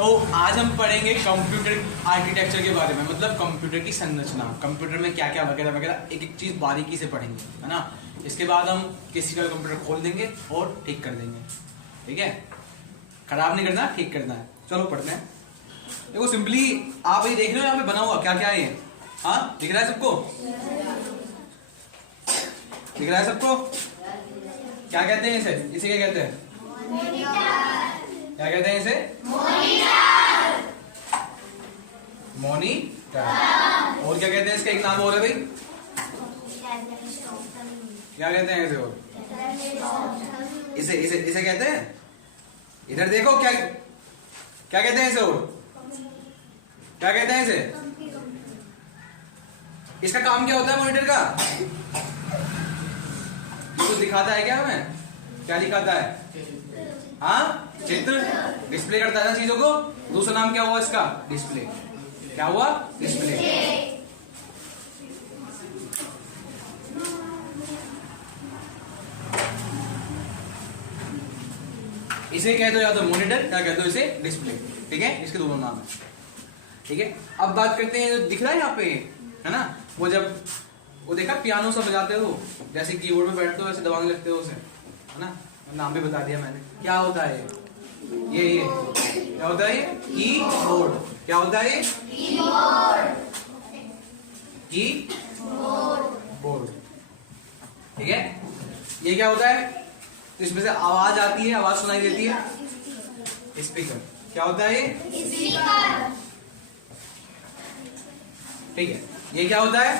तो आज हम पढ़ेंगे कंप्यूटर आर्किटेक्चर के बारे में, मतलब कंप्यूटर की संरचना, कंप्यूटर में क्या क्या वगैरह वगैरह, एक एक चीज बारीकी से पढ़ेंगे, है ना। इसके बाद हम किसी का कंप्यूटर खोल देंगे और ठीक कर देंगे, ठीक है। खराब नहीं करना, ठीक करना है। चलो पढ़ते हैं। देखो सिंपली आप ये देख रहे हो यहाँ पे बना हुआ क्या क्या है ये, हाँ दिख रहा है सबको, दिख रहा है सबको। क्या कहते हैं इसे, इसे क्या कहते हैं, क्या कहते हैं इसे, मॉनिटर। और क्या कहते हैं इसका एक नाम और है भाई, क्या कहते हैं इसे, और इसे इसे इसे कहते हैं, इधर देखो क्या क्या कहते हैं इसे, और क्या कहते हैं इसे, इसका काम क्या होता है मॉनिटर का, कुछ दिखाता है क्या हमें, क्या दिखाता है, हाँ चित्र, डिस्प्ले करता है ना चीजों को। दूसरा नाम क्या हुआ इसका, डिस्प्ले। क्या हुआ, डिस्प्ले। इसे कहते हो या तो मॉनिटर, क्या कहते हो इसे, डिस्प्ले, ठीक है। इसके दोनों नाम है, ठीक है। अब बात करते हैं, जो दिख रहा है यहाँ पे, है ना, वो जब वो देखा पियानो सा बजाते हो, जैसे कीबोर्ड में बैठते हो वैसे दबाने लगते हो उसे, है ना। नाम भी बता दिया मैंने। क्या होता है ये क्या होता है, ये कीबोर्ड। क्या होता है ये, कीबोर्ड, ठीक है। ये क्या होता है, इसमें से आवाज आती है, आवाज सुनाई देती है, स्पीकर। क्या होता है ये, ठीक है। ये क्या होता है,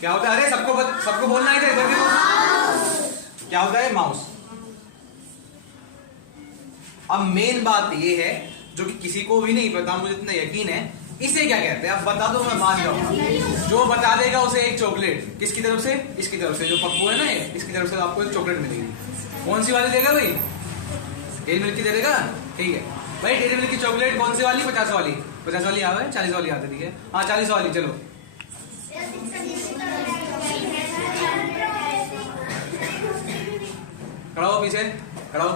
क्या होता है, अरे सबको बोलना है इधर देखो। क्या होता है, माउस। अब मेन बात ये है जो कि किसी को भी नहीं पता, मुझे इतना यकीन है, इसे क्या कहते हैं। अब बता दो, मैं मान जाऊंगा। जो बता देगा उसे एक चॉकलेट, किसकी तरफ से, इसकी तरफ से, जो पप्पू है ना ये, इसकी तरफ से आपको एक चॉकलेट मिलेगी। कौन सी वाली देगा भाई, डेयरी मिल्क की दे देगा, ठीक है भाई। डेयरी मिल्क की चॉकलेट कौन सी वाली, 50 वाली, 50 वाली आवे, 40 वाली आती है, हाँ 40 वाली। चलो खड़ा हो, पीछे खड़ा हो।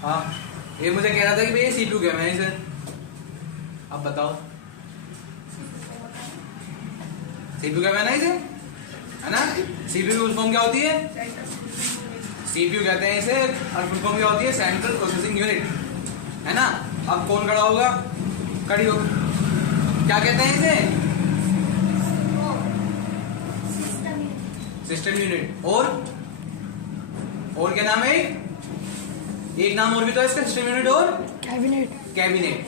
हाँ ये मुझे कह रहा था कि भाई सीपीयू क्या है इसे, अब बताओ सीपीयू क्या है इसे, है ना। सीपीयू फुल फॉर्म क्या होती है, सीपीयू कहते हैं इसे, और फुल फॉर्म क्या होती है, सेंट्रल प्रोसेसिंग यूनिट, है ना। अब कौन खड़ा होगा, खड़ी हो, क्या कहते हैं इसे, सिस्टम यूनिट। और क्या नाम है, एक नाम और भी तो है इसका, सिस्टम यूनिट और कैबिनेट, कैबिनेट,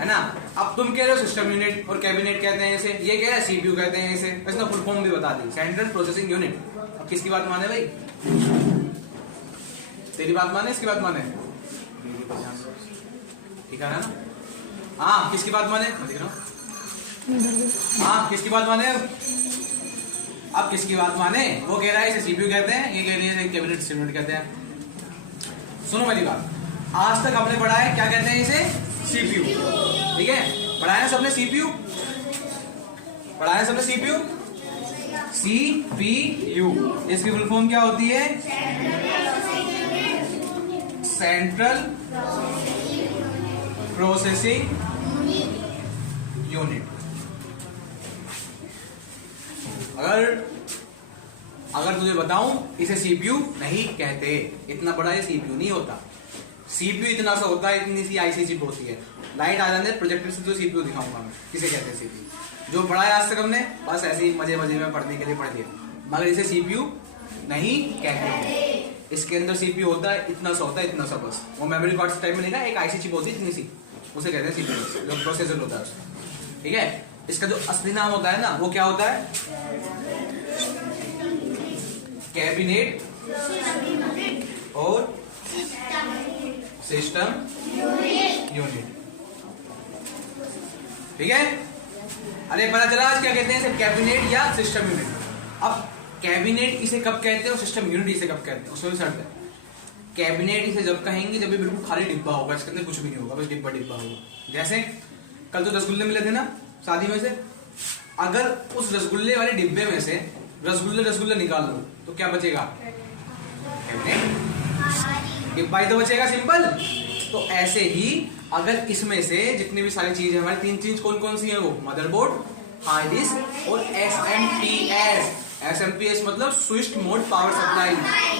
है ना। अब तुम कह रहे हो सिस्टम यूनिट और कैबिनेट कहते हैं इसे, ये कह रहा है सीपीयू कहते हैं इसे, इसका फुल फॉर्म भी बता दी, सेंट्रल प्रोसेसिंग यूनिट। अब किसकी बात माने भाई, तेरी बात माने, इसकी बात माने, ठीक है ना। हाँ किसकी बात माने, देख रहा हूं, हाँ किसकी बात माने, अब किसकी बात माने, वो कह रहा है इसे सीपीयू कहते हैं, ये कह रही है कैबिनेट सिस्टम यूनिट कहते हैं। सुनो मेरी बात, आज तक हमने पढ़ा है क्या कहते हैं इसे, सीपीयू, ठीक है। पढ़ाया ना सबने सीपीयू, पढ़ाया सबने सीपीयू, सीपीयू इसकी फुल फॉर्म क्या होती है, सेंट्रल प्रोसेसिंग यूनिट। अगर तुझे बताऊं, इसे सीपीयू नहीं कहते, इतना बड़ा ये सीपीयू नहीं होता। सीपीयू इतना सा होता है, इतनी सी आईसी चिप होती है। लाइट आ जाने प्रोजेक्टर से तो सीपीयू दिखाऊंगा मैं, किसे कहते हैं सीपीयू। जो पढ़ा है आज तक हमने, बस ऐसे ही मजे मजे में पढ़ने के लिए पढ़ लिया, मगर इसे सीपीयू नहीं कहते। इसके अंदर सीपीयू होता है, इतना सा होता है, इतना सा बस। वो मेमोरी कार्ड टाइप में लिखा है, एक आईसी चिप होती है इतनी सी, उसे कहते हैं सीपीयू, जो प्रोसेसर होता है उसका, ठीक है। इसका जो असली नाम होता है ना, वो क्या होता है, कैबिनेट और सिस्टम यूनिट, ठीक है। अरे पता चला आज क्या कहते हैं इसे, कैबिनेट या सिस्टम यूनिट। अब कैबिनेट इसे कब कहते हैं और सिस्टम यूनिट इसे कब कहते हैं, उसमें भी शर्त है। कैबिनेट इसे जब कहेंगे जब ये बिल्कुल खाली डिब्बा होगा, इसके अंदर कुछ भी नहीं होगा, बस डिब्बा डिब्बा होगा। जैसे कल तो रसगुल्ले मिले थे ना शादी में से, अगर उस रसगुल्ले वाले डिब्बे में से रसगुल्ले निकाल लो तो क्या बचेगा, डिब्बा ही तो बचेगा, सिंपल। तो ऐसे ही अगर इसमें से जितनी भी सारी चीजें हमारी, तीन चीज कौन कौन सी है वो, मदरबोर्ड, हार्ड डिस्क और SMPS। SMPS मतलब स्विच्ड मोड पावर सप्लाई।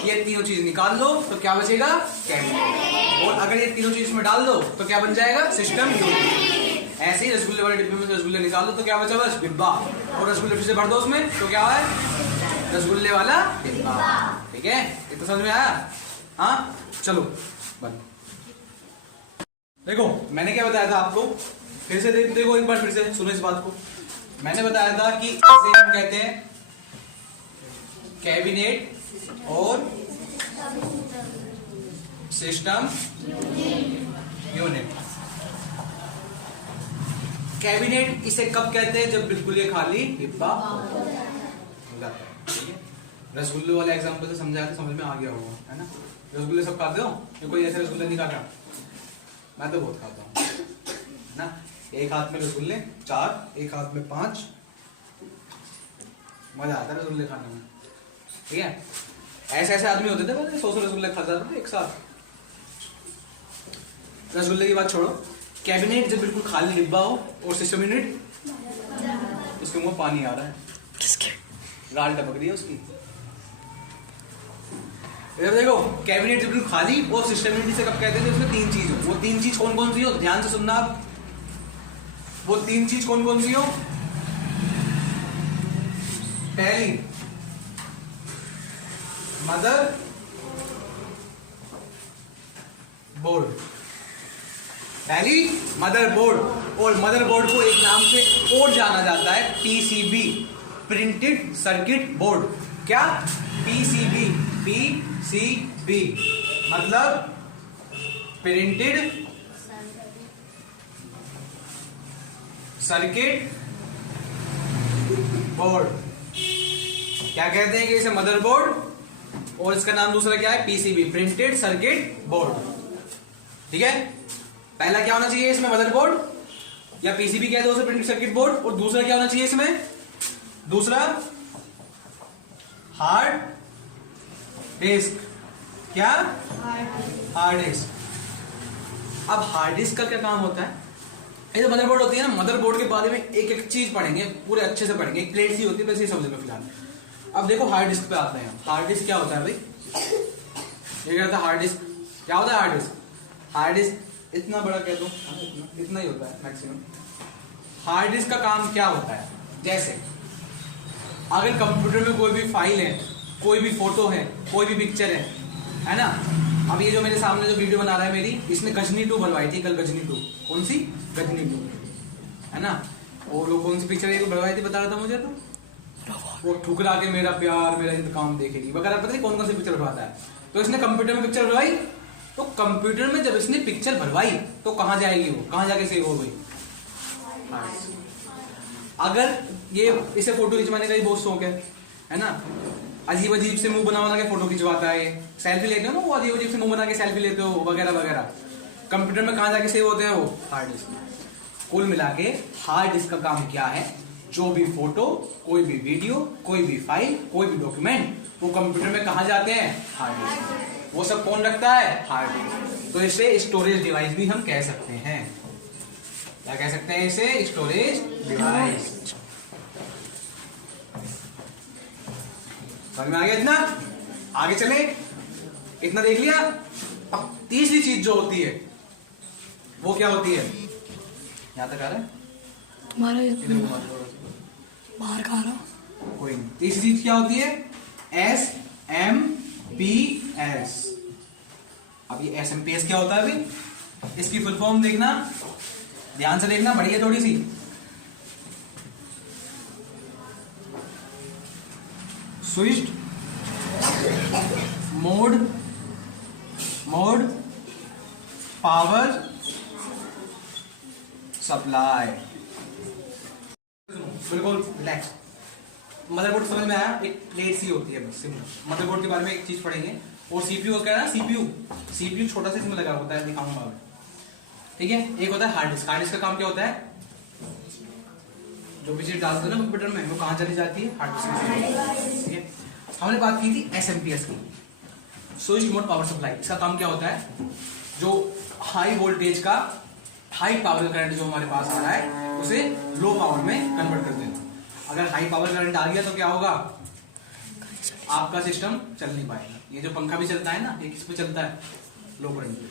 ये तीनों चीज निकाल दो तो क्या बचेगा, कैबिनेट। और अगर ये तीनों चीज में डाल दो तो क्या बन जाएगा, सिस्टम यूनिट। ऐसे ही रसगुल्ले वाले डिब्बे में से रसगुल्ले निकाल दो तो क्या बचा, बस डिब्बा। और रसगुल्ले फिर से भर दो उसमें तो क्या है, रसगुल्ले वाला डिब्बा। ठीक है, इतना समझ में आया। हाँ चलो बंद। देखो मैंने क्या बताया था आपको, फिर से देखो एक बार, फिर से सुनो इस बात को। मैंने बताया था कि इसे हम कहते हैं कैबिनेट और सिस्टम यूनिट। कैबिनेट इसे कब कहते हैं, जब बिल्कुल ये खाली डिब्बा होता है। ठीक है, रसगुल्ले वाला एग्जांपल से समझाया तो समझ में आ गया होगा, है ना। रसगुल्ले सब खाते हो, कोई ऐसे रसगुल्ले नहीं खाता, मैं तो बहुत खाता हूँ ना। एक हाथ में रसगुल्ले 4, एक हाथ में 5, मजा आता है रसगुल्ले खाने में। ठीक है, ऐसे ऐसे आदमी होते थे 100 रसगुल्ले खा जाते थे एक साथ। रसगुल्ले की बात छोड़ो, कैबिनेट जब बिल्कुल खाली डिब्बा हो और सिस्टम यूनिट, उसके मुंह पानी आ रहा है, किसके, गाल टपक रही है उसकी। इधर देखो, कैबिनेट जब बिल्कुल खाली और सिस्टम यूनिट से कब कहते थे, उसमें तीन चीज हो। वो तीन चीज कौन कौन सी हो, ध्यान से सुनना आप। वो तीन चीज कौन कौन सी हो, पहली मदर बोर्ड, पहली मदरबोर्ड। और मदरबोर्ड को एक नाम से और जाना जाता है, PCB, प्रिंटेड सर्किट बोर्ड। क्या, PCB, PCB मतलब प्रिंटेड सर्किट बोर्ड। क्या कहते हैं कि इसे मदरबोर्ड, और इसका नाम दूसरा क्या है, PCB, प्रिंटेड सर्किट बोर्ड। ठीक है, पहला क्या होना चाहिए इसमें, मदरबोर्ड या PCB कहते हैं उसे, प्रिंटेड सर्किट बोर्ड। और दूसरा क्या होना चाहिए इसमें, दूसरा हार्ड डिस्क। क्या, हार्ड डिस्क। अब हार्ड डिस्क का क्या काम होता है, ये तो मदरबोर्ड होती है ना, मदरबोर्ड के बारे में एक एक चीज पढ़ेंगे, पूरे अच्छे से पढ़ेंगे। एक प्लेट सी होती है, वैसे ही समझ में फिलहाल। अब देखो हार्ड डिस्क पे आते हैं। हार्ड डिस्क क्या होता है भाई, ये क्या होता है हार्ड डिस्क, क्या होता है हार्ड डिस्क। हार्ड डिस्क इतना बड़ा कह दो, इतना ही होता है मैक्सिमम। हार्ड डिस्क का काम क्या होता है, जैसे अगर कंप्यूटर में कोई भी फाइल है, कोई भी फोटो है, कोई भी पिक्चर है ना। अब ये जो मेरे सामने जो वीडियो बना रहा है मेरी, इसने गजनी 2 बनवाई थी कल, गजनी 2। कौन सी, गजनी 2, है ना। और वो कौन सी पिक्चर है बनवाई थी, बता रहा था मुझे, तो वो ठुकरा के मेरा प्यार मेरा इंतकाम देखेगी वगैरह, पता नहीं कौन कौन सी पिक्चर भरवाता है। तो इसने कंप्यूटर में पिक्चर भरवाई, तो कंप्यूटर में जब इसने पिक्चर भरवाई तो कहाँ जाएगी वो, कहाँ जाके सेव हो गई। अगर ये इसे फोटो खिंचवाने का ही बहुत शौक है ना, अजीब अजीब से मुंह बना के फोटो खिंचवाता है, सेल्फी लेते हो ना, वो अजीब अजीब से मुंह बना के सेल्फी लेते हो वगैरह वगैरह। कंप्यूटर में कहाँ जाके सेव होते हैं वो, हार्ड डिस्क में। कुल मिला के हार्ड डिस्क का काम क्या है, जो भी फोटो, कोई भी वीडियो, कोई भी फाइल, कोई भी डॉक्यूमेंट, वो कंप्यूटर में कहाँ जाते हैं, हार्ड डिस्क। वो सब कौन रखता है, हार्ड डिस्क। तो इसे स्टोरेज डिवाइस भी हम कह सकते हैं। क्या कह सकते हैं इसे, स्टोरेज डिवाइस। समझ में आ गया इतना, आगे चले, इतना देख लिया। अब तीसरी चीज जो होती है वो क्या होती है, यहां तक आ रहा है बाहर खा रहा, कोई नहीं। तीसरी चीज क्या होती है, SMPS। अब ये SMPS क्या होता है भाई, इसकी फुल फॉर्म देखना, ध्यान से देखना, बड़ी है थोड़ी सी। Switched mode power supply. बिल्कुल रिलैक्स। मदरबोर्ड समझ में आया, एक प्लेट सी होती है बस, सिंपल। मदरबोर्ड के बारे में एक चीज पढ़ेंगे। और CPU क्या है, सीपीयू छोटा सा इसमें लगा होता है, दिखाऊंगा मैं। ठीक है, एक होता है हार्ड डिस्क। हार्ड डिस्क का काम क्या होता है, जो भी चीज डालते हो ना कंप्यूटर में, वो कहाँ चली जाती है, हार्ड डिस्क में। ठीक है, हमने बात की थी SMPS की, स्विच्ड मोड पावर सप्लाई। इसका काम क्या होता है, जो हाई वोल्टेज का, हाई पावर करंट जो हमारे पास आ रहा है उसे लो पावर में कन्वर्ट कर देना। अगर हाई पावर करंट आ गया तो क्या होगा, आपका सिस्टम चल नहीं पाएगा। ये जो पंखा भी चलता है ना, ये किस पे चलता है, लो करंट पे।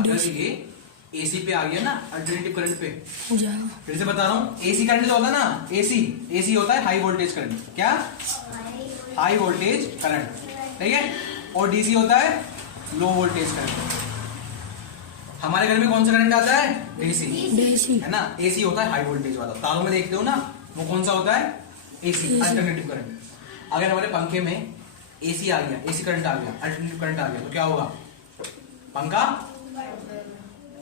अगर ये एसी पे आ गया ना, अल्टरनेटिव करंट पे, फिर से बता रहा हूँ, एसी करंट जो होता है ना, एसी होता है हाई वोल्टेज करंट। क्या, हाई वोल्टेज करंट, ठीक है। और डीसी होता है लो वोल्टेज करंट। हमारे घर में कौन सा करंट आता है, डीसी, है ना। एसी होता है हाई वोल्टेज वाला, तारों में देखते हो ना, वो कौन सा होता है, एसी, अल्टरनेटिव करंट। अगर हमारे पंखे में एसी आ गया, एसी करंट आ गया, अल्टरनेटिव करंट आ गया, तो क्या होगा, पंखा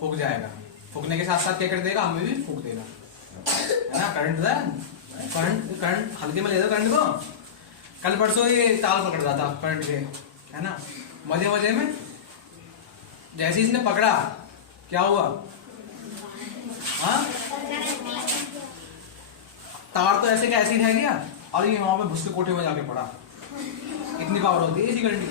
फूक जाएगा। फूकने के साथ साथ क्या कर देगा, हमें भी फूक देगा, है ना। करंट हल्के में ले दो करंट को। कल परसों ये तार पकड़ रहा था करंट के, है ना, मजे मजे में, जैसे इसने पकड़ा क्या हुआ, हाँ, तार तो ऐसे का ऐसे ही रह गया और ये वहां पे भुस के कोठे में जाके पड़ा। इतनी पावर होती है इसी करंट की।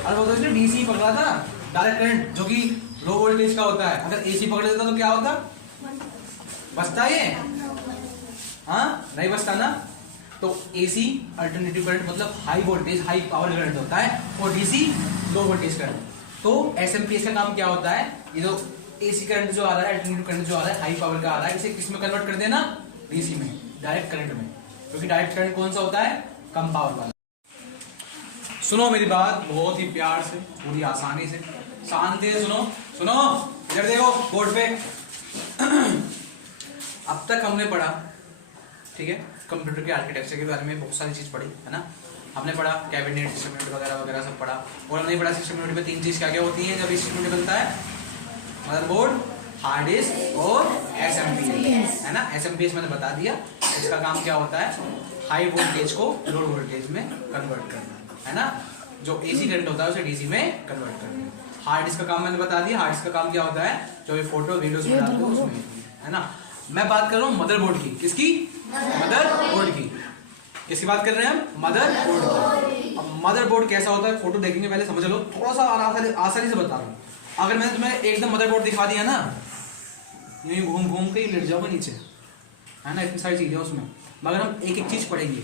और वो तो इसने डीसी पकड़ा था, डायरेक्ट करंट, जो कि लो वोल्टेज का होता है। अगर एसी पकड़ लेता तो क्या होता, बचता ये, हाँ, नहीं बचता ना। तो एसी अल्टरनेटिव करंट मतलब high voltage, high power current होता है, और डीसी लो वोल्टेज करंट। तो एसएमपीएस का काम क्या होता है, ये जो एसी करंट जो आ रहा है, अल्टरनेटिव करंट जो आ रहा है, हाई पावर का आ रहा है, इसे किस में कन्वर्ट कर देना, डीसी में, डायरेक्ट करंट में। क्योंकि डायरेक्ट करंट कौन सा होता है, कम पावर वाला। सुनो मेरी बात बहुत ही प्यार से, पूरी आसानी से, शांति से सुनो। सुनो, इधर देखो बोर्ड पे। अब तक हमने पढ़ा, ठीक है, कंप्यूटर के आर्किटेक्चर के बारे में बहुत सारी चीज पढ़ी, है ना। हमने पढ़ा कैबिनेट, सिस्टम यूनिट वगैरह वगैरह सब पढ़ा। और हमने पढ़ा सिस्टम यूनिट में 3 चीज क्या क्या होती है जब सिस्टम यूनिट बनता है, मदरबोर्ड, हार्ड डिस्क और एसएमपीएस, है ना। एसएमपीएस मैंने बता दिया, इसका काम क्या होता है, हाई वोल्टेज को लो वोल्टेज में कन्वर्ट करना, है ना। जो एसी करंट होता है उसे डीसी में कन्वर्ट करना। हार्ड डिस्क का काम मैंने बता दिया, हार्ड डिस्क का काम क्या होता है, जो भी फोटो वीडियोस में डालते हो उसमें, है ना। मैं बात कर रहा हूँ मदरबोर्ड की, किसकी, मदरबोर्ड की। किसकी बात कर रहे हैं हम, मदरबोर्ड की। अब मदरबोर्ड कैसा होता है, फोटो देखेंगे पहले समझ लो, थोड़ा सा आसानी से बता रहा हूँ। अगर मैंने तुम्हें एकदम मदरबोर्ड दिखा दिया ना, यूं घूम घूम के ही लेट जाओगे नीचे, है ना, इतनी सारी चीजें उसमें। मगर हम एक एक चीज पढ़ेंगे,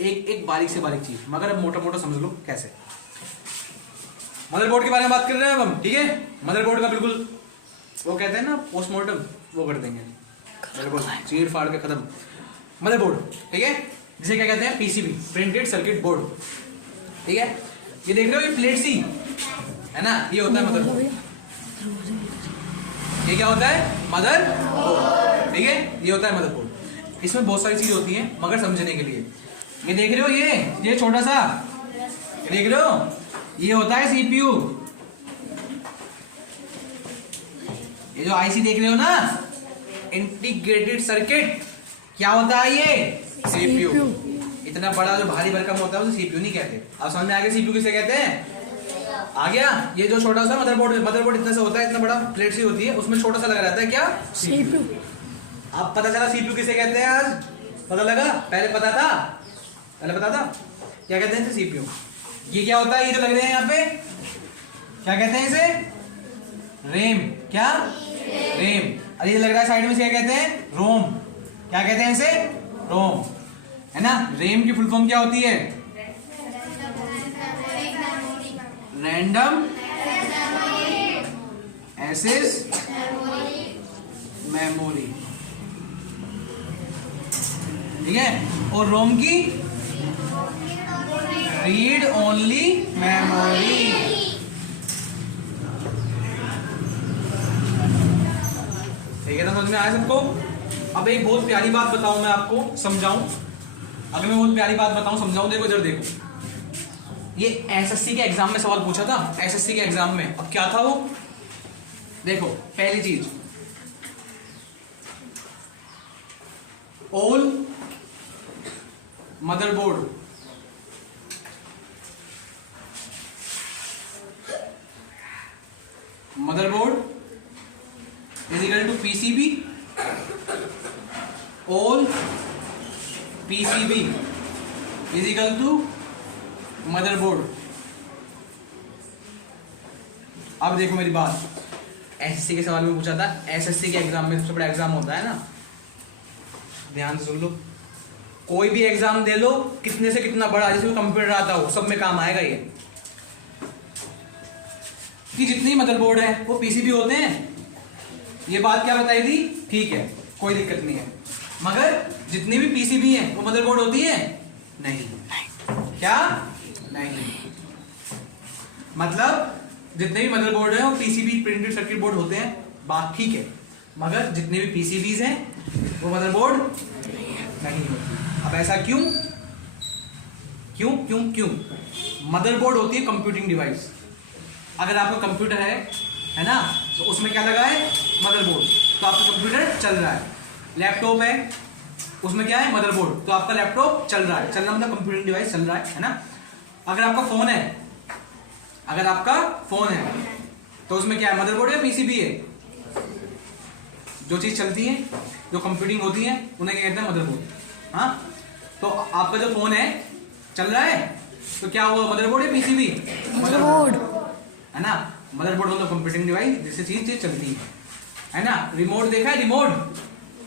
एक एक बारीक से बारीक चीज, मगर अब मोटा मोटा समझ लो कैसे। मदरबोर्ड के बारे में बात कर रहे हैं अब हम, ठीक है। मदरबोर्ड का बिल्कुल वो कहते हैं ना पोस्टमार्टम, वो कर देंगे, बिल्कुल चीर फाड़ के खत्म। मदरबोर्ड, ठीक है, जिसे क्या कहते हैं, पीसीबी, प्रिंटेड सर्किट बोर्ड, ठीक है। ये देख रहे हो, ये प्लेट सी है ना, ये होता है मदरबोर्ड। ये क्या होता है, मदरबोर्ड, ठीक है, ये होता है मदरबोर्ड। इसमें बहुत सारी चीज होती है मगर समझने के लिए। ये देख रहे हो, ये छोटा सा, ये देख रहे हो, ये होता है सीपीयू। ये जो आईसी देख रहे हो ना, इंटीग्रेटेड सर्किट, क्या होता है ये, सीपीयू। इतना बड़ा जो भारी भरकम होता है उसे सीपीयू नहीं कहते। अब समझ में आ गया सीपीयू किसे कहते हैं, आ गया। ये जो छोटा सा मदरबोर्ड इतना सा होता है, इतना बड़ा प्लेट सी होती है, उसमें छोटा सा लगा रहता है क्या, सीपीयू। अब पता चला सीपीयू किसे कहते हैं, आज पता लगा, पहले पता था, क्या कहते हैं इसे, सीपीयू। ये क्या होता है, ये जो लग रहे हैं यहाँ पे, क्या कहते हैं इसे, रैम, क्या, रैम। और ये लग रहा है साइड में, क्या कहते हैं, रोम, क्या कहते हैं इसे, रोम, है ना। रैम की फुल फॉर्म क्या होती है, रैंडम एक्सेस मेमोरी, ठीक है। और रोम की रीड ओनली मेमोरी। ठीक है ना, समझ में आया सबको। अब एक बहुत प्यारी बात बताऊं मैं आपको, समझाऊं। अगर मैं बहुत प्यारी बात बताऊं, समझाऊं, देखो इधर देखो। ये एसएससी के एग्जाम में सवाल पूछा था, एसएससी के एग्जाम में। अब क्या था वो, देखो पहली चीज, all motherboard is equal to PCB, all PCB is equal to motherboard. अब देखो मेरी बात, एसएससी के सवाल में पूछा था, एसएससी के एग्जाम में सबसे बड़ा एग्जाम होता है ना, ध्यान से सुन लो, कोई भी एग्जाम दे लो कितने से कितना बड़ा, जिसमें कंप्यूटर आता हो, सब में काम आएगा ये, कि जितने मदरबोर्ड है वो पीसीबी होते हैं। ये बात क्या बताई थी, ठीक है कोई दिक्कत नहीं है, मगर जितनी भी पीसीबी है वो मदरबोर्ड होती है नहीं। क्या नहीं, मतलब जितने भी मदरबोर्ड है वो पीसीबी प्रिंटेड सर्किट बोर्ड होते हैं, बात ठीक है, मगर जितने भी पीसीबीज हैं वो मदरबोर्ड नहीं होती। अब ऐसा क्यों क्यों क्यों क्यों? मदरबोर्ड होती है कंप्यूटिंग डिवाइस। अगर आपका कंप्यूटर है ना, तो उसमें क्या लगा है, मदरबोर्ड, तो आपका कंप्यूटर चल रहा है। लैपटॉप है, उसमें क्या है, मदरबोर्ड, तो आपका लैपटॉप चल रहा है, चलना मतलब कंप्यूटिंग डिवाइस चल रहा है ना। अगर आपका फोन है, अगर आपका फोन है तो उसमें क्या है, मदरबोर्ड या पीसीबी है? जो चीज चलती है, जो कंप्यूटिंग होती है, उन्हें क्या कहते हैं, मदरबोर्ड। हाँ, तो आपका जो फोन है चल रहा है, तो क्या हुआ, मदरबोर्ड या पीसीबी? मदरबोर्ड, है ना। मदरबोर्ड मतलब कंप्यूटिंग डिवाइस जिससे चीज चलती है ना। रिमोट देखा है, रिमोट,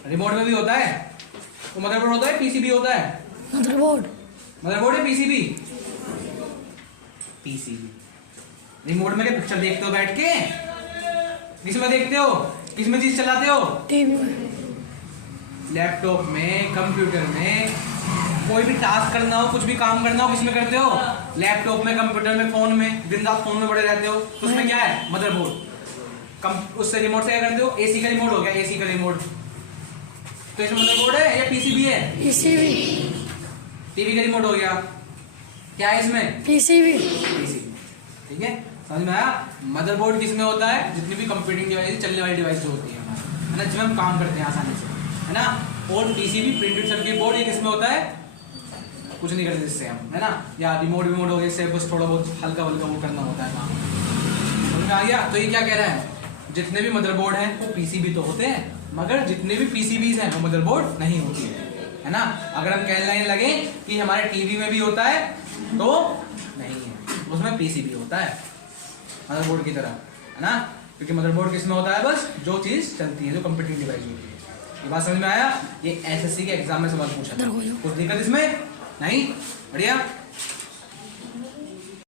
रिमोट में भी होता है, तो मदरबोर्ड होता है, पीसीबी होता है? मदरबोर्ड। मदरबोर्ड है पीसीबी? पीसीबी। रिमोट में क्या पिक्चर देखते हो बैठ के, किसमें देखते हो, किसमें चीज चलाते हो? टीवी में। लैपटॉप में, कंप्यूटर में, कोई भी टास्क करना हो, कुछ भी काम करना हो, किसमें करते हो? लैपटॉप में, कंप्यूटर में, फोन में, दिन रात फोन में पड़े रहते हो, तो उसमें क्या है, मदरबोर्ड। उससे रिमोट से क्या करते हो, एसी का रिमोट हो गया, एसी का रिमोट, तो इसमें मदरबोर्ड है या पीसीबी है? पीसीबी। टीवी का रिमोट हो गया, क्या है इसमें? पीसीबी। पीसीबी, ठीक है, समझ में आया? मदरबोर्ड किसमें होता है, जितनी भी कंप्यूटिंग डिवाइस, चलने वाली डिवाइस जो होती है हमारी, है ना, जिसमें हम काम करते हैं आसानी से, है ना। और पीसीबी प्रिंटेड सर्किट बोर्ड, ये किसमें होता है, कुछ नहीं करते जिससे हम, है ना, या रिमोट हो गया, इससे बस थोड़ा बहुत हल्का हल्का वो करना होता है काम, समझ में आ गया? तो ये क्या कह रहा है, जितने भी मदरबोर्ड हैं वो पीसीबी तो होते हैं, मगर जितने भी पीसीबीज हैं वो मदरबोर्ड नहीं होती है ना। अगर हम कहने लगे कि हमारे टीवी में भी होता है, तो नहीं है, उसमें पीसीबी होता है मदरबोर्ड की तरह, है ना, क्योंकि मदरबोर्ड किसमें होता है, बस जो चीज चलती है, जो कंप्यूटिंग डिवाइस होती है। ये बात समझ में आया? ये एसएससी के एग्जाम में सवाल पूछा था, कुछ दिक्कत इसमें नहीं? बढ़िया।